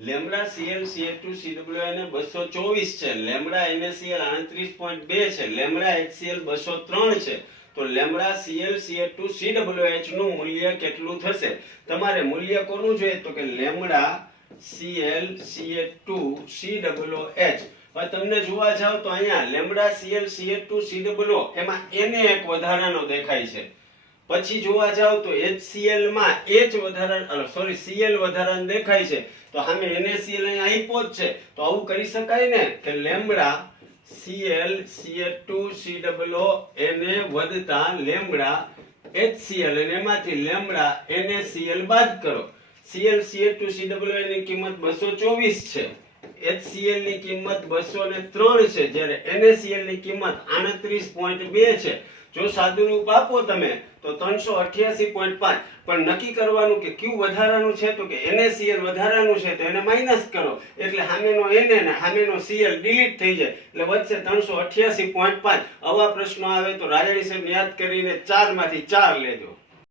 Lambda CL સીએ2 સીડબ્લ્યુએન 224 છે, lambda NaCl 38.2 છે, lambda HCl 203 છે. તો લેમ્બડા સીએલ સીએ2 સીડબ્લ્યુએચ નું મૂલ્ય કેટલું થશે? તમારે મૂલ્ય કોનું જોઈએ તો કે લેમ્બડા સીએલ સીએ2 સીડબ્લ્યુએચ. હવે તમને જોવા જાવ તો અહીંયા લેમ્બડા સીએલ સીએ2 સીડબ્લ્યુ એમાં એને એક વધારાનો દેખાય છે. પછી જોવા જાવ તો HCl માં H વધારાનો Cl વધારાનો દેખાય છે. તો સામે NaCl અહીં આપ્યો જ છે. તો આવું કરી શકાય ને કે lambda Cl Ca2 COO Na વધતા લેમ્બડા HCl અને એમાંથી લેમ્બડા NaCl બાદ કરો. Cl Ca2 COO ની કિંમત 224 છે. HCl ની કિંમત 203 છે, જ્યારે NaCl ની કિંમત 38.2 છે. જો સાદુરૂપ આપો તમે તો 388.5. પણ નક્કી કરવાનું કે કયું વધારાનું છે તો કે NaCl વધારાનું છે તો એને માઈનસ કરો એટલે સામેનો Na ને સામેનો Cl ડિલીટ થઈ જાય એટલે વધશે 388.5. આવા પ્રશ્નો આવે તો રાજાણી સાહેબ યાદ કરીને 4 માંથી 4 લેજો.